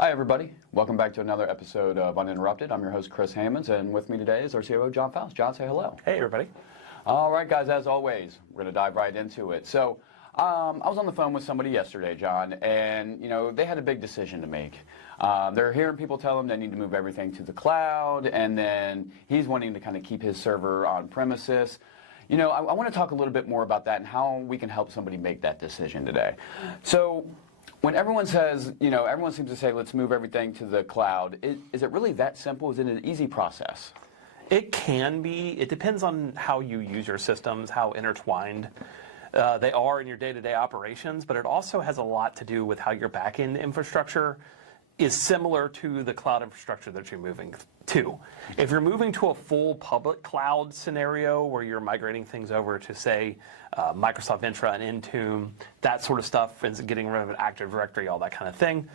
Hi, everybody. Welcome back to another episode of Uninterrupted. I'm your host, Chris Hammonds, and with me today is our COO, John Faust. John, say hello. Hey, everybody. All right, guys, as always, we're going to dive right into it. So I was on the phone with somebody yesterday, John, and they had a big decision to make. They're hearing people tell them they need to move everything to the cloud, and then he's wanting to kind of keep his server on premises. I want to talk a little bit more about that and how we can help somebody make that decision today. So when everyone says, everyone seems to say, let's move everything to the cloud, is it really that simple? Is it an easy process? It can be. It depends on how you use your systems, how intertwined they are in your day-to-day operations, but it also has a lot to do with how your back-end infrastructure is similar to the cloud infrastructure that you're moving to. If you're moving to a full public cloud scenario where you're migrating things over to, say, Microsoft Entra and Intune, that sort of stuff, and getting rid of an Active Directory, all that kind of thing,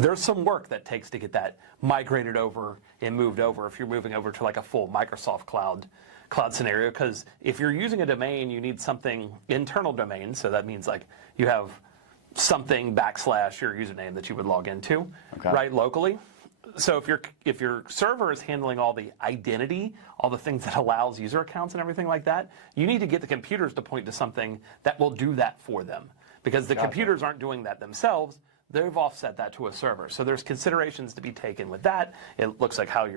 there's some work that takes to get that migrated over and moved over if you're moving over to like a full Microsoft cloud scenario. Because if you're using a domain, you need something internal domain, so that means like you have something / your username that you would log into, right, locally. So if your server is handling all the identity, all the things that allows user accounts and everything like that, you need to get the computers to point to something that will do that for them. Because the computers aren't doing that themselves, they've offset that to a server. So there's considerations to be taken with that. It looks like how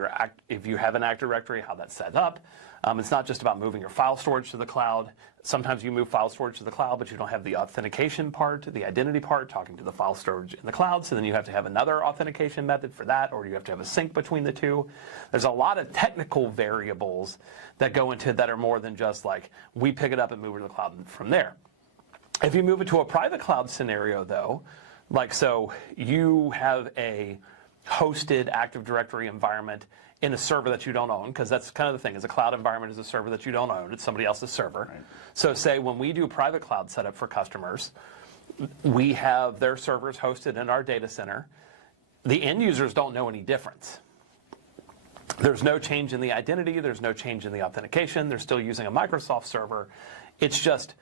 if you have an Active Directory, how that's set up. It's not just about moving your file storage to the cloud. Sometimes you move file storage to the cloud, but you don't have the authentication part, the identity part, talking to the file storage in the cloud. So then you have to have another authentication method for that, or you have to have a sync between the two. There's a lot of technical variables that go into that are more than just like, we pick it up and move it to the cloud from there. If you move it to a private cloud scenario, though, like so you have a hosted Active Directory environment in a server that you don't own, because that's kind of the thing, is a cloud environment is a server that you don't own. It's somebody else's server. Right. So say when we do private cloud setup for customers, we have their servers hosted in our data center. The end users don't know any difference. There's no change in the identity. There's no change in the authentication. They're still using a Microsoft server. It's just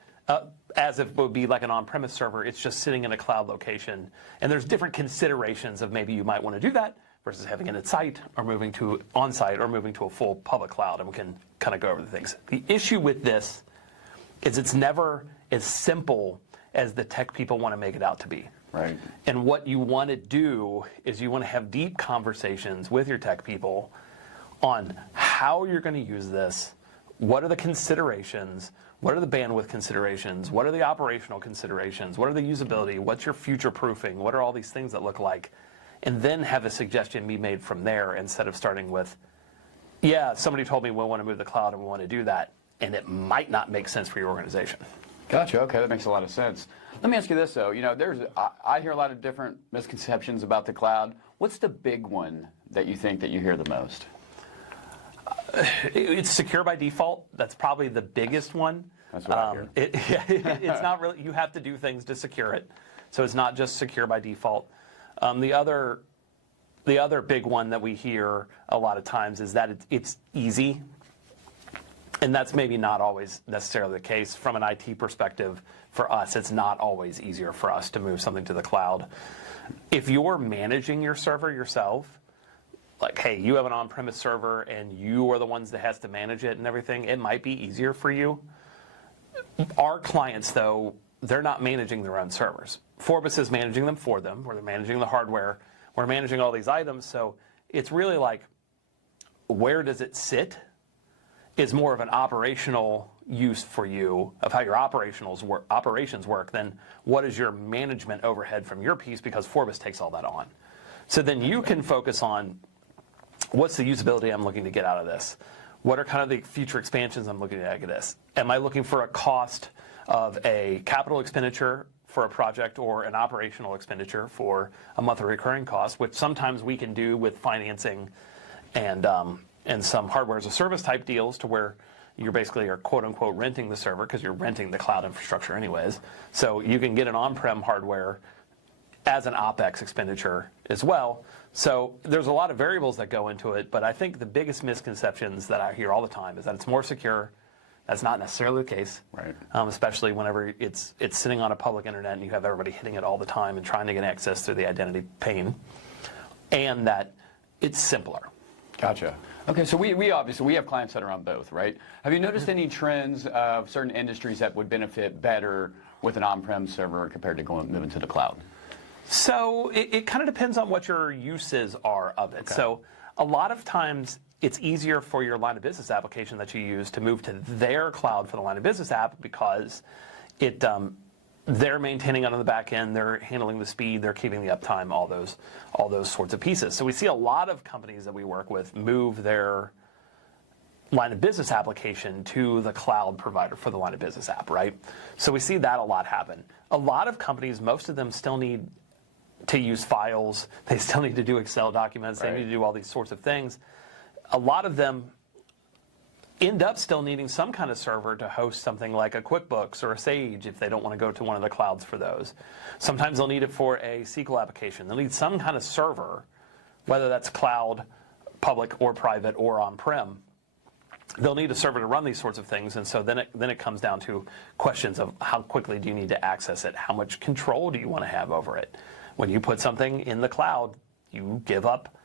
as if it would be like an on-premise server. It's just sitting in a cloud location. And there's different considerations of maybe you might want to do that versus having it at site or moving to on-site or moving to a full public cloud. And we can kind of go over the things. The issue with this is it's never as simple as the tech people want to make it out to be. Right. And what you want to do is you want to have deep conversations with your tech people on how you're going to use this, what are the considerations, what are the bandwidth considerations, what are the operational considerations, what are the usability, what's your future proofing, what are all these things that look like, and then have a suggestion be made from there instead of starting with, yeah, somebody told me we want to move the cloud and we want to do that, and it might not make sense for your organization. Gotcha. Okay, that makes a lot of sense. Let me ask you this, though. I hear a lot of different misconceptions about the cloud. What's the big one that you think that you hear the most? It's secure by default. That's probably the biggest one. That's what I hear. It's not really, you have to do things to secure it. So it's not just secure by default. The other big one that we hear a lot of times is that it's easy. And that's maybe not always necessarily the case. From an IT perspective, for us, it's not always easier for us to move something to the cloud. If you're managing your server yourself, like, hey, you have an on-premise server and you are the ones that has to manage it and everything, it might be easier for you. Our clients, though, they're not managing their own servers. Forbes is managing them for them, where they're managing the hardware. We're managing all these items, so it's really like, where does it sit is more of an operational use for you of how your operations work than what is your management overhead from your piece, because Forbes takes all that on. So then you can focus on, what's the usability I'm looking to get out of this? What are kind of the future expansions I'm looking to get out of this? Am I looking for a cost of a capital expenditure for a project or an operational expenditure for a monthly recurring cost, which sometimes we can do with financing and some hardware as a service type deals, to where you basically are quote unquote renting the server because you're renting the cloud infrastructure anyways. So you can get an on-prem hardware as an OpEx expenditure as well. So there's a lot of variables that go into it, but I think the biggest misconceptions that I hear all the time is that it's more secure, That's not necessarily the case, Right. Especially whenever it's sitting on a public internet and you have everybody hitting it all the time and trying to get access through the identity pane, and that it's simpler. Gotcha. Okay, so we obviously have clients that are on both, right? Have you noticed any trends of certain industries that would benefit better with an on-prem server compared to moving to the cloud? So it kind of depends on what your uses are of it. Okay. So a lot of times it's easier for your line of business application that you use to move to their cloud for the line of business app because they're maintaining it on the back end, they're handling the speed, they're keeping the uptime, all those sorts of pieces. So we see a lot of companies that we work with move their line of business application to the cloud provider for the line of business app, right? So we see that a lot happen. A lot of companies, most of them still need to use files, they still need to do Excel documents, right. They need to do all these sorts of things. A lot of them end up still needing some kind of server to host something like a QuickBooks or a Sage if they don't want to go to one of the clouds for those. Sometimes they'll need it for a SQL application. They'll need some kind of server, whether that's cloud, public or private or on-prem. They'll need a server to run these sorts of things, and so then it comes down to questions of how quickly do you need to access it? How much control do you want to have over it? When you put something in the cloud, you give up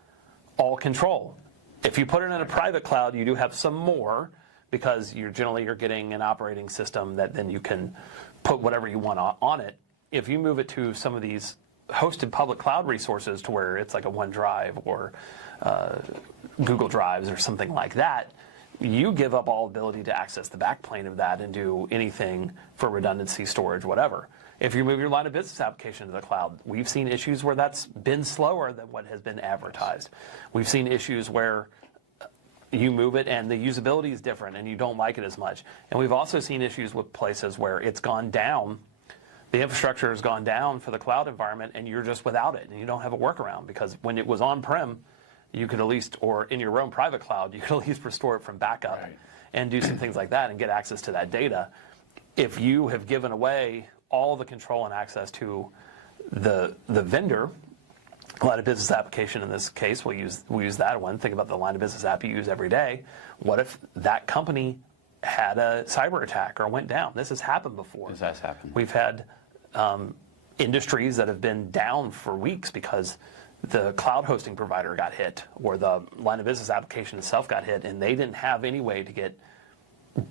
all control. If you put it in a private cloud, you do have some more because you're getting an operating system that then you can put whatever you want on it. If you move it to some of these hosted public cloud resources to where it's like a OneDrive or Google Drives or something like that, you give up all ability to access the backplane of that and do anything for redundancy, storage, whatever. If you move your line of business application to the cloud, we've seen issues where that's been slower than what has been advertised. We've seen issues where you move it and the usability is different and you don't like it as much. And we've also seen issues with places where it's gone down, the infrastructure has gone down for the cloud environment and you're just without it and you don't have a workaround because when it was on-prem, you could at least, or in your own private cloud, you could at least restore it from backup and do some things like that and get access to that data. If you have given away all the control and access to the vendor, line of business application in this case, we'll use that one. Think about the line of business app you use every day. What if that company had a cyber attack or went down? This has happened before. This has happened. We've had industries that have been down for weeks because the cloud hosting provider got hit or the line of business application itself got hit and they didn't have any way to get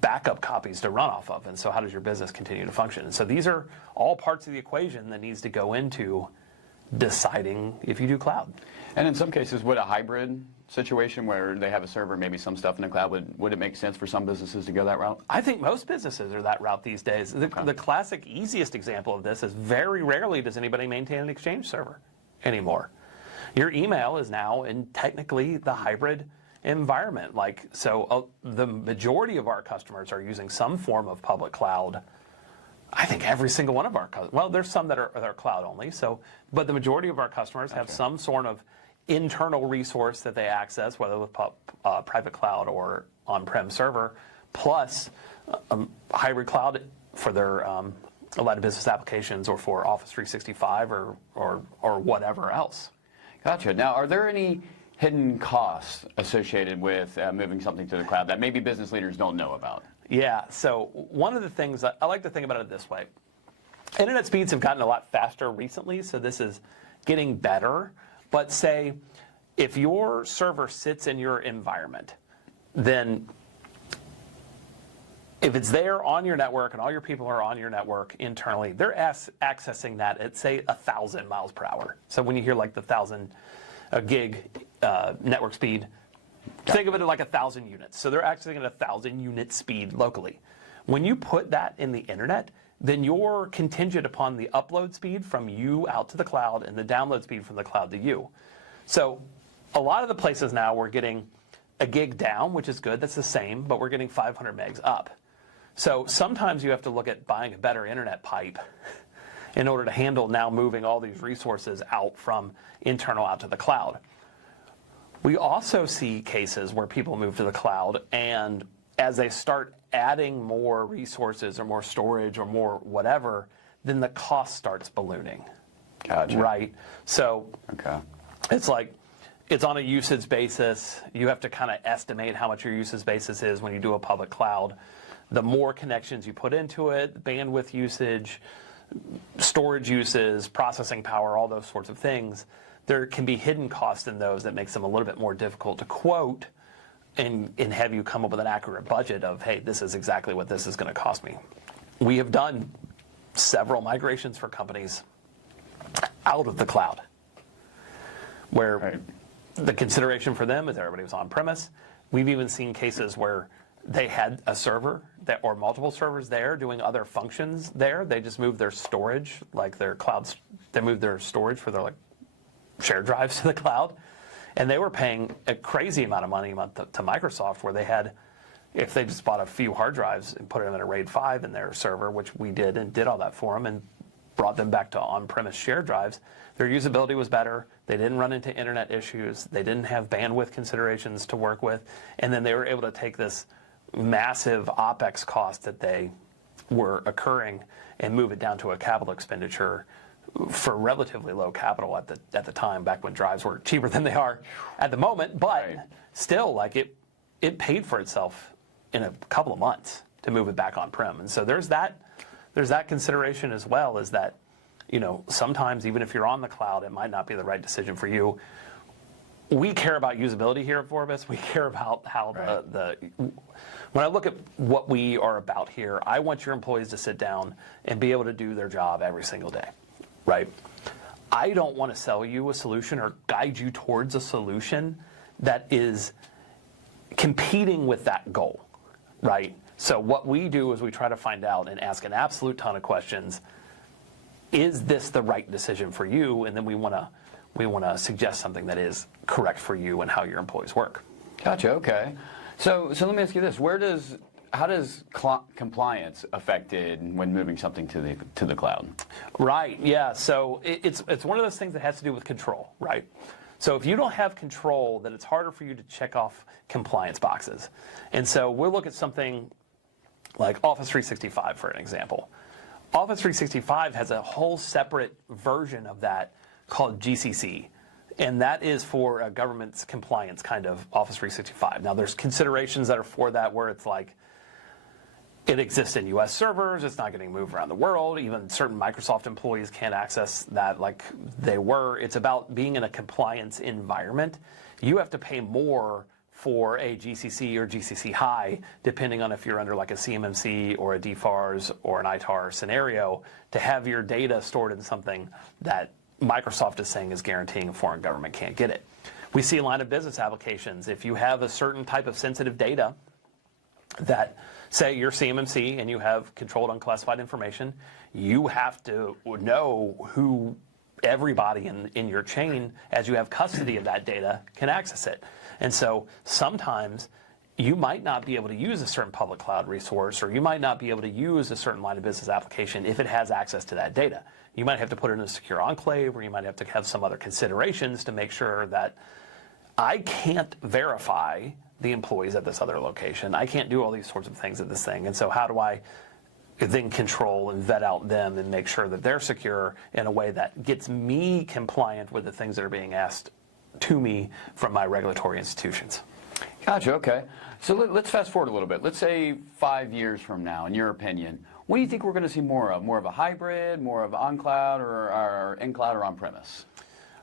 backup copies to run off of. And so how does your business continue to function? And so these are all parts of the equation that needs to go into deciding if you do cloud. And in some cases, would a hybrid situation where they have a server, maybe some stuff in the cloud, would it make sense for some businesses to go that route? I think most businesses are that route these days. The classic easiest example of this is very rarely does anybody maintain an Exchange server anymore. Your email is now in technically the hybrid environment. The majority of our customers are using some form of public cloud. I think every single one of our customers, well, there's some that are cloud only, but the majority of our customers have some sort of internal resource that they access, whether with private cloud or on-prem server, plus hybrid cloud for their line of business applications or for Office 365 or whatever else. Gotcha. Now, are there any hidden costs associated with moving something to the cloud that maybe business leaders don't know about? Yeah, so one of the things, I like to think about it this way. Internet speeds have gotten a lot faster recently, so this is getting better. But say, if your server sits in your environment, then if it's there on your network and all your people are on your network internally, they're accessing that at, say, 1,000 miles per hour. So when you hear like the 1,000 gig network speed, think of it like 1,000 units. So they're accessing at 1,000 unit speed locally. When you put that in the internet, then you're contingent upon the upload speed from you out to the cloud and the download speed from the cloud to you. So a lot of the places now we're getting a gig down, which is good, that's the same, but we're getting 500 megs up. So sometimes you have to look at buying a better internet pipe in order to handle now moving all these resources out from internal out to the cloud. We also see cases where people move to the cloud, and as they start adding more resources or more storage or more whatever, then the cost starts ballooning. Gotcha. Right? So it's like, it's on a usage basis. You have to kind of estimate how much your usage basis is when you do a public cloud. the more connections you put into it, bandwidth usage, storage uses, processing power, all those sorts of things, there can be hidden costs in those that makes them a little bit more difficult to quote and have you come up with an accurate budget of, hey, this is exactly what this is going to cost me. We have done several migrations for companies out of the cloud, where the consideration for them is everybody was on premise. We've even seen cases where they had a server or multiple servers there doing other functions there. They just moved their storage, like their clouds, they moved their storage for their shared drives to the cloud. And they were paying a crazy amount of money a month to Microsoft, where they had, if they just bought a few hard drives and put them in a RAID 5 in their server, which we did and did all that for them and brought them back to on-premise shared drives, their usability was better. They didn't run into internet issues. They didn't have bandwidth considerations to work with. And then they were able to take this massive OpEx cost that they were occurring and move it down to a capital expenditure for relatively low capital at the time, back when drives were cheaper than they are at the moment. But still, it paid for itself in a couple of months to move it back on-prem. And so there's that consideration as well, is that, sometimes even if you're on the cloud, it might not be the right decision for you. We care about usability here at Vorbis. We care about how when I look at what we are about here, I want your employees to sit down and be able to do their job every single day, right? I don't want to sell you a solution or guide you towards a solution that is competing with that goal, right? So what we do is we try to find out and ask an absolute ton of questions. Is this the right decision for you? And then we want to suggest something that is correct for you and how your employees work. Gotcha. Okay. So let me ask you this: how does compliance affected when moving something to the cloud? Right. Yeah. So it's one of those things that has to do with control, right? So if you don't have control, then it's harder for you to check off compliance boxes. And so we'll look at something like Office 365, for an example. Office 365 has a whole separate version of that called GCC. And that is for a government's compliance kind of Office 365. Now, there's considerations that are for that, where it's like it exists in U.S. servers, it's not getting moved around the world, even certain Microsoft employees can't access that like they were. It's about being in a compliance environment. You have to pay more for a GCC or GCC High, depending on if you're under like a CMMC or a DFARS or an ITAR scenario, to have your data stored in something that Microsoft is saying is guaranteeing a foreign government can't get it. We see line of business applications. If you have a certain type of sensitive data that, say you're CMMC and you have controlled unclassified information, you have to know who everybody in your chain, as you have custody of that data, can access it. And so sometimes you might not be able to use a certain public cloud resource, or you might not be able to use a certain line of business application if it has access to that data. You might have to put it in a secure enclave, or you might have to have some other considerations to make sure that I can't verify the employees at this other location. I can't do all these sorts of things at this thing. And so how do I then control and vet out them and make sure that they're secure in a way that gets me compliant with the things that are being asked to me from my regulatory institutions? Gotcha. Okay. So let's fast forward a little bit. Let's say 5 years from now, in your opinion, what do you think we're going to see more of? More of a hybrid, more of on cloud, or in cloud, or on premise?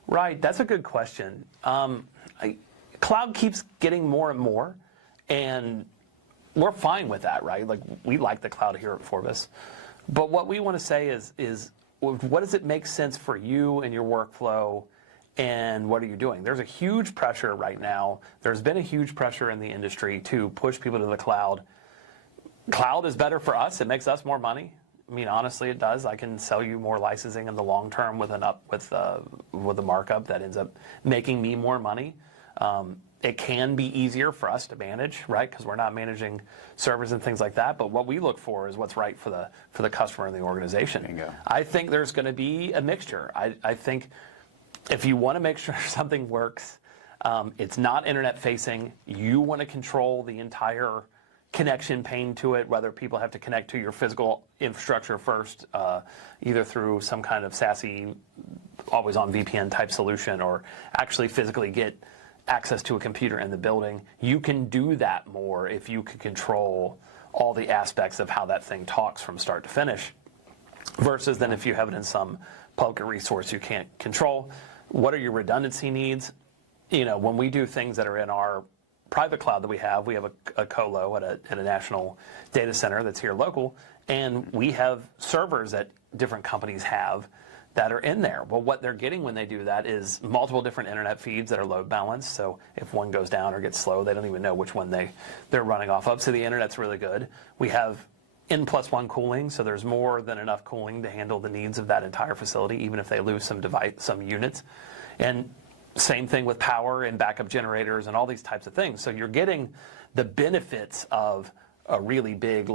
Right. That's a good question. Cloud keeps getting more and more, and we're fine with that, right? Like, we like the cloud here at Vorbis. But what we want to say is what does it make sense for you and your workflow, and what are you doing? There's a huge pressure right now. There's been a huge pressure in the industry to push people to the cloud. Cloud is better for us. It makes us more money. I mean, honestly, it does. I can sell you more licensing in the long term with a markup that ends up making me more money. It can be easier for us to manage, right? Because we're not managing servers and things like that. But what we look for is what's right for the customer and the organization. Bingo. I think there's going to be a mixture. I think if you want to make sure something works, it's not internet facing. You want to control the entire connection pane to it, whether people have to connect to your physical infrastructure first, either through some kind of SASE, always-on VPN type solution, or actually physically get access to a computer in the building. You can do that more if you can control all the aspects of how that thing talks from start to finish, versus then if you have it in some public resource you can't control. What are your redundancy needs? When we do things that are in our private cloud that we have a colo at a national data center that's here local, and we have servers that different companies have that are in there. Well, what they're getting when they do that is multiple different internet feeds that are load balanced. So if one goes down or gets slow, they don't even know which one they're running off of. So the internet's really good. We have N+1 cooling, so there's more than enough cooling to handle the needs of that entire facility, even if they lose some units. And same thing with power and backup generators and all these types of things. So you're getting the benefits of a really big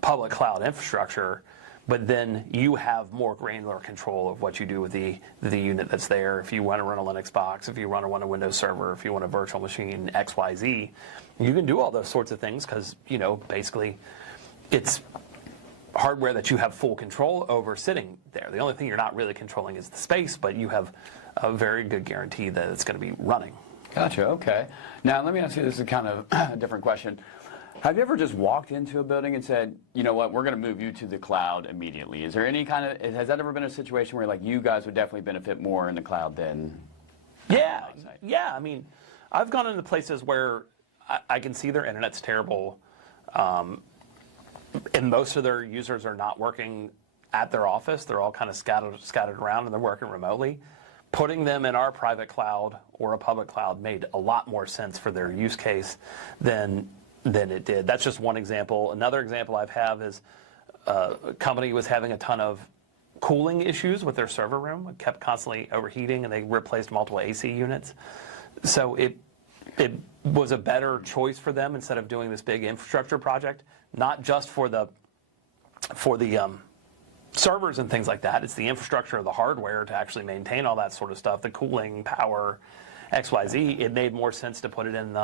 public cloud infrastructure, but then you have more granular control of what you do with the unit that's there. If you want to run a Linux box, if you want to run a Windows server, if you want a virtual machine, XYZ, you can do all those sorts of things because, basically it's hardware that you have full control over sitting there. The only thing you're not really controlling is the space, but you have a very good guarantee that it's going to be running. Gotcha, okay. Now let me ask you, this is kind of a different question. Have you ever just walked into a building and said, you know what, we're going to move you to the cloud immediately? Is there any has that ever been a situation where you guys would definitely benefit more in the cloud than Yeah, I mean, I've gone into places where I can see their internet's terrible, and most of their users are not working at their office. They're all kind of scattered around and they're working remotely. Putting them in our private cloud or a public cloud made a lot more sense for their use case than it did. That's just one example. Another example I have is a company was having a ton of cooling issues with their server room. It kept constantly overheating, and they replaced multiple AC units. So it was a better choice for them instead of doing this big infrastructure project, not just for the servers and things like that. It's the infrastructure of the hardware to actually maintain all that sort of stuff, the cooling, power, XYZ. It made more sense to put it in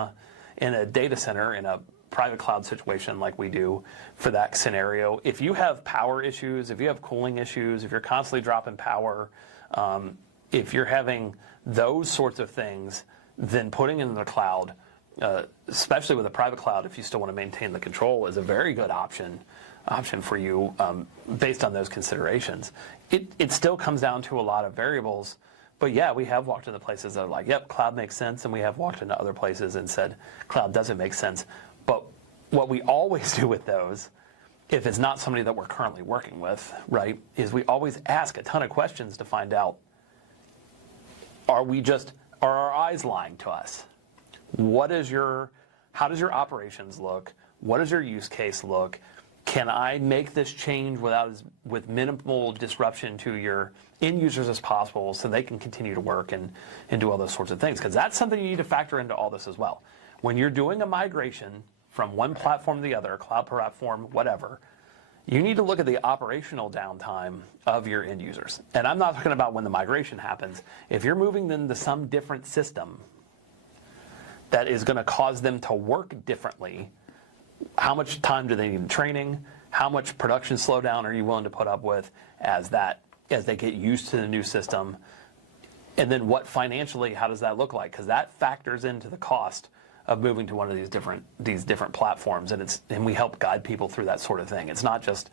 a data center in a private cloud situation like we do for that scenario. If you have power issues, if you have cooling issues, if you're constantly dropping power, if you're having those sorts of things, then putting it in the cloud, especially with a private cloud, if you still want to maintain the control, is a very good option for you based on those considerations. It still comes down to a lot of variables. But yeah, we have walked into places that are like, yep, cloud makes sense, and we have walked into other places and said, cloud doesn't make sense. But what we always do with those, if it's not somebody that we're currently working with, right, is we always ask a ton of questions to find out, are our eyes lying to us? How does your operations look? What does your use case look? Can I make this change with minimal disruption to your end users as possible so they can continue to work and do all those sorts of things? Because that's something you need to factor into all this as well. When you're doing a migration from one platform to the other, cloud platform, whatever, you need to look at the operational downtime of your end users. And I'm not talking about when the migration happens. If you're moving them to some different system that is going to cause them to work differently, how much time do they need in training? How much production slowdown are you willing to put up with as they get used to the new system? And then what financially, how does that look like? Because that factors into the cost of moving to one of these different platforms, and we help guide people through that sort of thing. It's not just,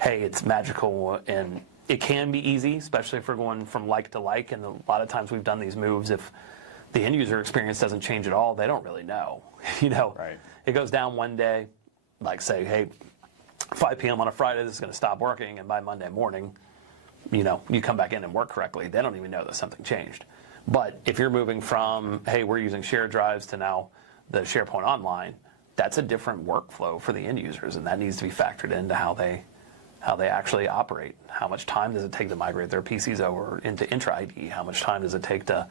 hey, it's magical, and it can be easy, especially if we're going from like to like, and a lot of times we've done these moves. If the end user experience doesn't change at all, they don't really know. Right. It goes down one day, like say, hey, 5 p.m. on a Friday, this is going to stop working, and by Monday morning, you come back in and work correctly. They don't even know that something changed. But if you're moving from, hey, we're using shared drives to now the SharePoint Online, that's a different workflow for the end users, and that needs to be factored into how they actually operate. How much time does it take to migrate their PCs over into Entra ID? How much time does it take to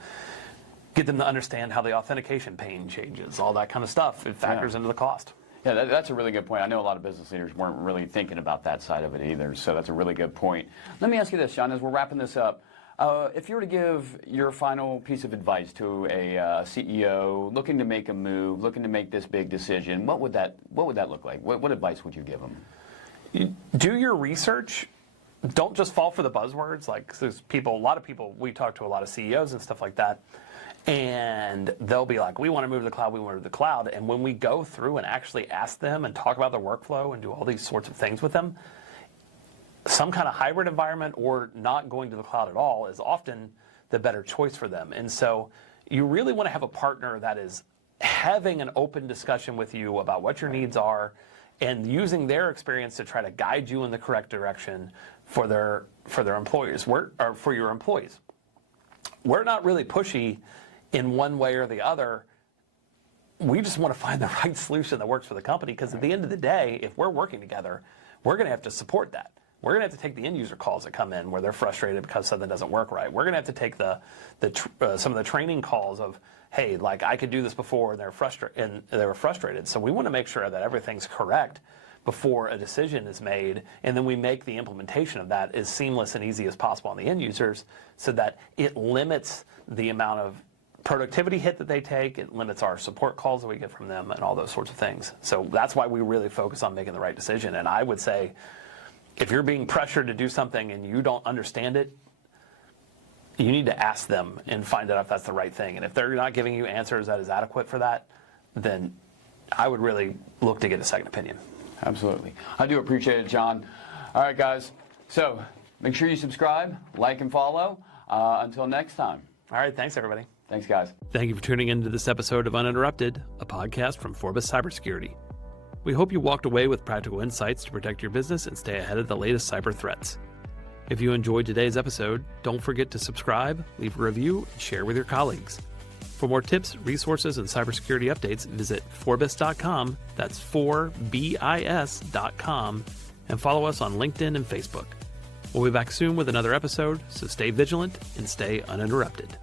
get them to understand how the authentication pane changes? All that kind of stuff. It factors into the cost. Yeah, that's a really good point. I know a lot of business leaders weren't really thinking about that side of it either, so that's a really good point. Let me ask you this, John, as we're wrapping this up. If you were to give your final piece of advice to a CEO looking to make a move, looking to make this big decision, what would that look like? What advice would you give them? Do your research. Don't just fall for the buzzwords. Like there's a lot of people, we talk to a lot of CEOs and stuff like that, And they'll be like, we want to move to the cloud, we want to move to the cloud. And when we go through and actually ask them and talk about their workflow and do all these sorts of things with them, some kind of hybrid environment or not going to the cloud at all is often the better choice for them. And so you really want to have a partner that is having an open discussion with you about what your needs are and using their experience to try to guide you in the correct direction for their employees, or for your employees. We're not really pushy in one way or the other. We just want to find the right solution that works for the company, because at the end of the day, if we're working together, we're going to have to support that. We're going to have to take the end user calls that come in where they're frustrated because something doesn't work right. We're going to have to take some of the training calls of, hey, like I could do this before, and they were frustrated. So we want to make sure that everything's correct before a decision is made, and then we make the implementation of that as seamless and easy as possible on the end users, so that it limits the amount of productivity hit that they take, it limits our support calls that we get from them, and all those sorts of things. So that's why we really focus on making the right decision. And I would say, if you're being pressured to do something and you don't understand it, you need to ask them and find out if that's the right thing. And if they're not giving you answers that is adequate for that, then I would really look to get a second opinion. Absolutely. I do appreciate it, John. All right, guys. So make sure you subscribe, like, and follow. Until next time. All right. Thanks, everybody. Thanks, guys. Thank you for tuning into this episode of Uninterrupted, a podcast from Forbes Cybersecurity. We hope you walked away with practical insights to protect your business and stay ahead of the latest cyber threats. If you enjoyed today's episode, don't forget to subscribe, leave a review, and share with your colleagues. For more tips, resources, and cybersecurity updates, visit Forbes.com, that's 4bis.com, and follow us on LinkedIn and Facebook. We'll be back soon with another episode, so stay vigilant and stay uninterrupted.